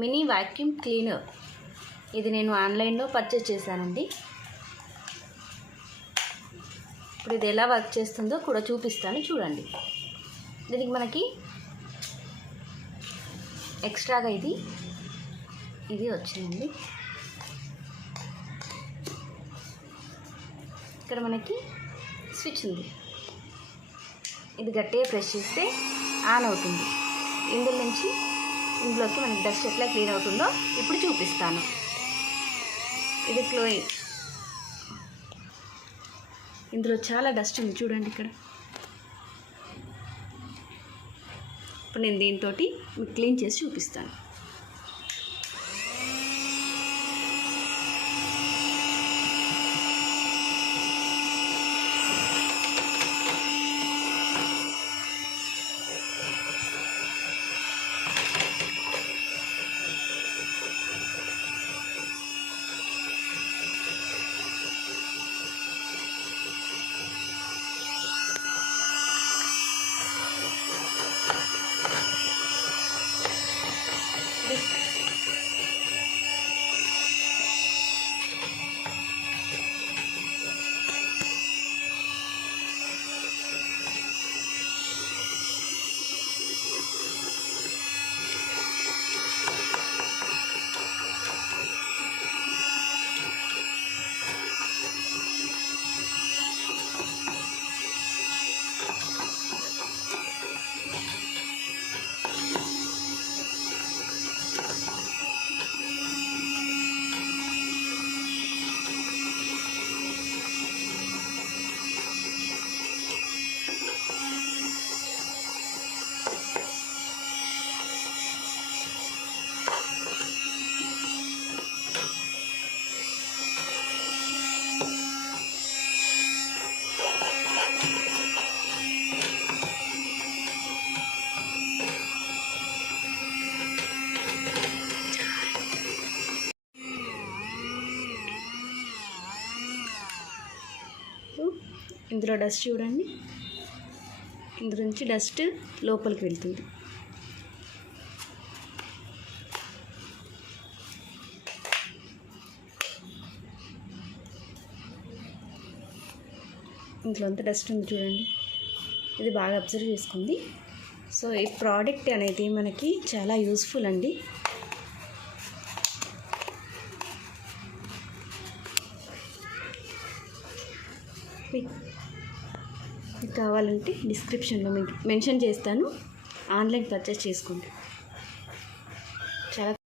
Mini vacuum cleaner. ఇది నేను ఆన్లైన్లో పర్చేస్ చేశానండి. ఇప్పుడు ఇది ఎలా వర్క్ చేస్తుందో కూడా చూపిస్తాను, చూడండి. దీనికి మనకి ఎక్స్ట్రాగా ఇది వచ్చిందండి. ఇక్కడ మనకి స్విచ్ ఉంది. ఇది గట్టిగా ప్రెస్ చేస్తే ఆన్ అవుతుంది. ఇందులోకి మనకి డస్ట్ ఎట్లా క్లీన్ అవుతుందో ఇప్పుడు చూపిస్తాను. ఇది క్లోయింగ్. ఇందులో చాలా డస్ట్ ఉంది, చూడండి ఇక్కడ. ఇప్పుడు నేను దీంతో క్లీన్ చేసి చూపిస్తాను. ఇందులో డస్ట్ చూడండి. ఇందులో నుంచి డస్ట్ లోపలికి వెళ్తుంది. ఇందులో అంత డస్ట్ ఉంది చూడండి. ఇది బాగా అబ్జర్వ్ చేసుకుంది. సో ఈ ప్రోడక్ట్ అనేది మనకి చాలా యూస్ఫుల్ అండి. మీకు కావాలంటే డిస్క్రిప్షన్లో మీకు మెన్షన్ చేస్తాను. ఆన్లైన్ పర్చేస్ చేసుకోండి. చాలా